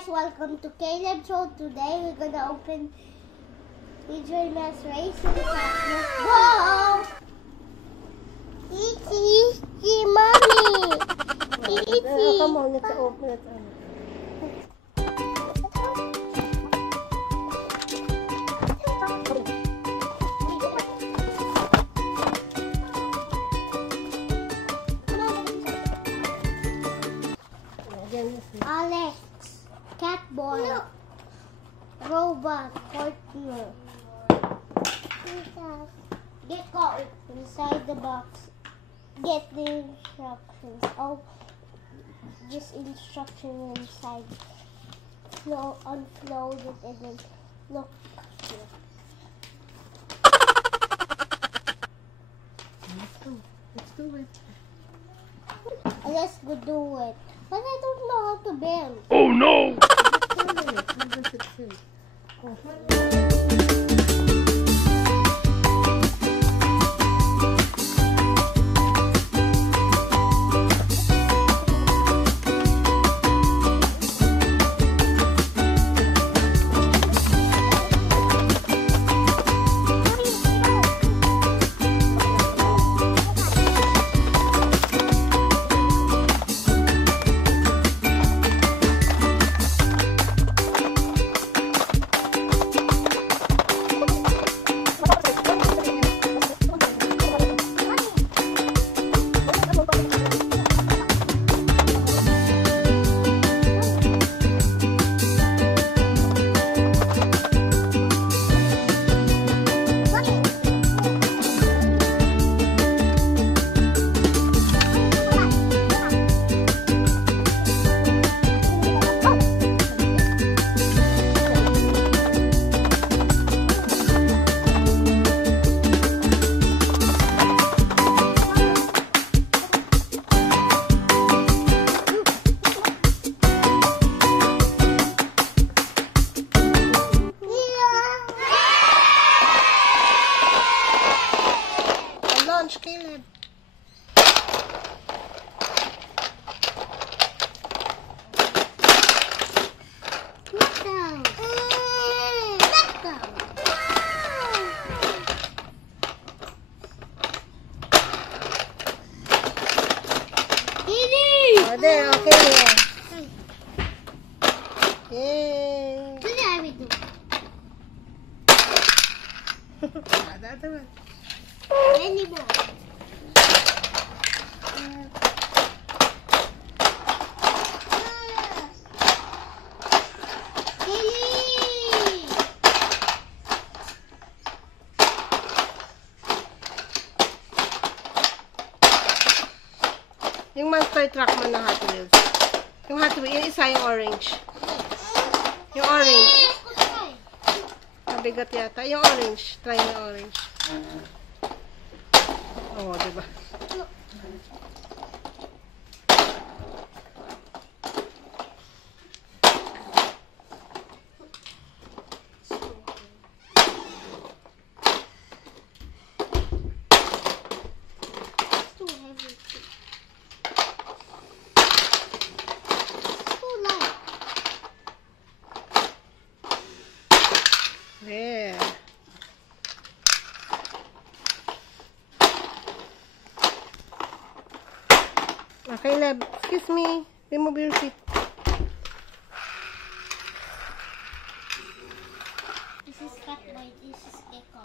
guys, welcome to Caleb. So today we're gonna open PJ Masks Racing Cat. Let's go! Easy, mommy! Easy! Come on, let's open it. Alex, Catboy, Robot, Partner, Gecko inside the box. Get the instructions. Oh, just instruction inside. Unload it and then look here. Let's do it. Let's go do it. But I don't know how to bend. Oh no! Caleb. Let's go. Let's go. Oh, there, okay. Yay. Today I will do. That's it. Many more. Yung monster truck man na Hot Wheels. Yung Hot Wheels, yung isa yung orange. Yung orange. Mabigat yata. Yung orange. Try yung orange. Oo, diba? Yeah. Okay, Leb. Excuse me. Remove your seat. This is Catboy. This is Gecko.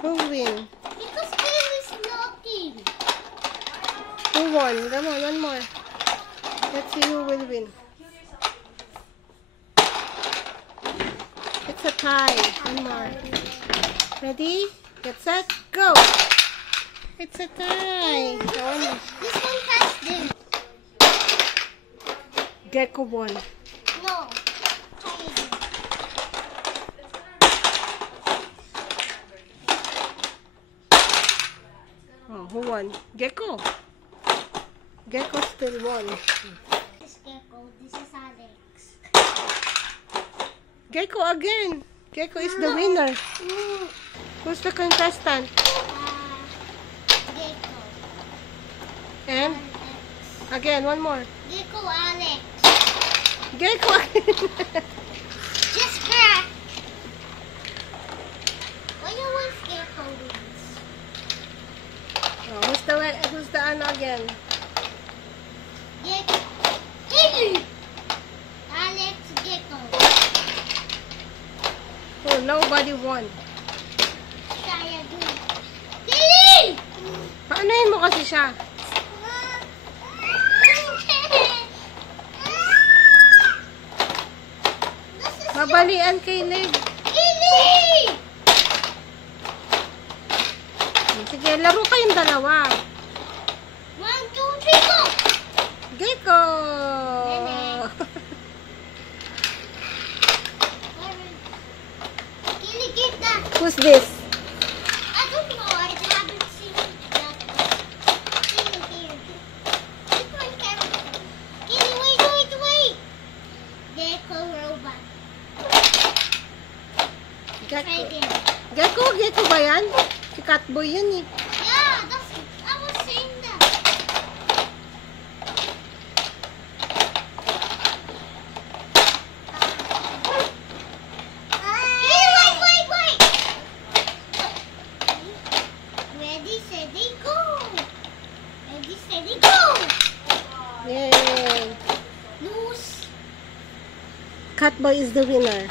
Who win? Because Kale is knocking. Who won? Come on, one more. Let's see who will win. It's a tie. One more. Ready? Get set, go! It's a tie. One. This one has them. Gecko won. No. Kale. Oh, who won? Gecko. Gecko still won. This is Gecko. This is Alex. Gecko again. Gecko is the winner. Who's the contestant? Gecko. And again, one more. Gecko, Alex. Gecko. Just crack. Why you want Gecko wings? Oh, who's the ano again? Gecko. Alex Gecko. Oh, nobody won. Saya dun. Kili! Paanohin mo kasi siya? Mabalian kay Leg. Kili! Sige, laro kayong dalawa. 1, 2, 3, go! Gecko! Kili, get that. Who's this? I don't know. I haven't seen that one. Kili, here. This one, Kevin. Kili, wait. Gecko robot. Try Gecko? again. Gecko ba yan? Si Catboy yan eh. Yeah, I was saying that. Wait. Ready, steady, go. Ready, steady, go. Yay! Loose. Catboy is the winner.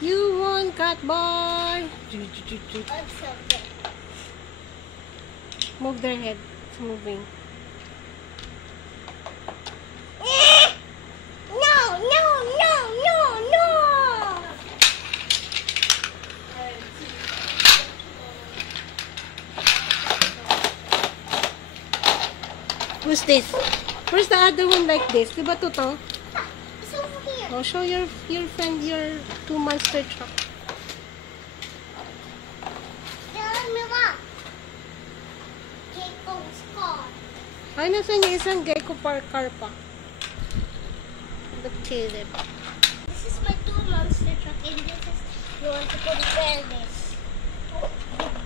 You won, Catboy! Accepted. Move their head. It's moving. No. Who's this? Where's the other one like this? Diba to? It's over here. Oh, show your friend your 2 monster truck. Tell me what? Gecko's car. Ay, nasan yung isang Gecko car pa? Look, Caleb. This is my 2 monster truck, and this is, you want to compare this.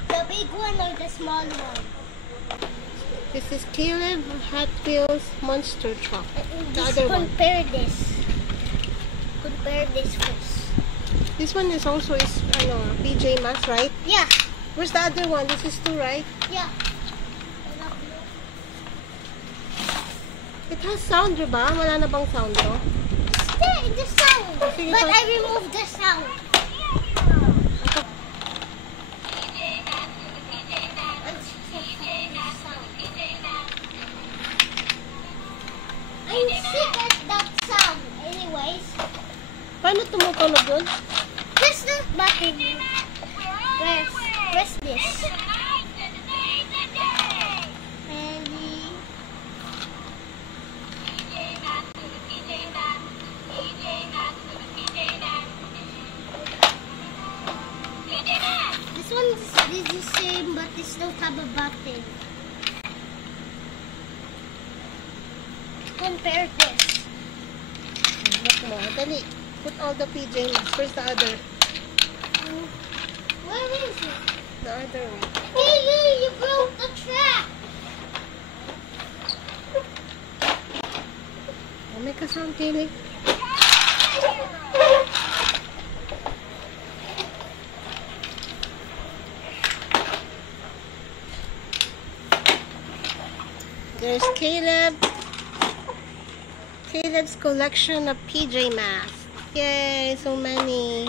The big one or the small one? This is Caleb Hot Wheels monster truck. The Just other one. compare this. Compare this first. This one is also PJ Masks, right? Yeah. Where's the other one? This is 2, right? Yeah. It has sound, diba? Wala na bang sound, no? Stay in the sound. Sige, But pa- I removed the sound. I'm sick at that sound. Anyways, Paano tumutunog yun? press the button. Press this. Ready? This one is the same, but it don't have a button. Compare this. Look mo. Dali. Put all the PJ Masks. Where's the other? Where is it? The other one. Hey, you broke the track. Oh, may ka-sound, Caleb. There's Caleb. Caleb's collection of PJ Masks. Yay, so many.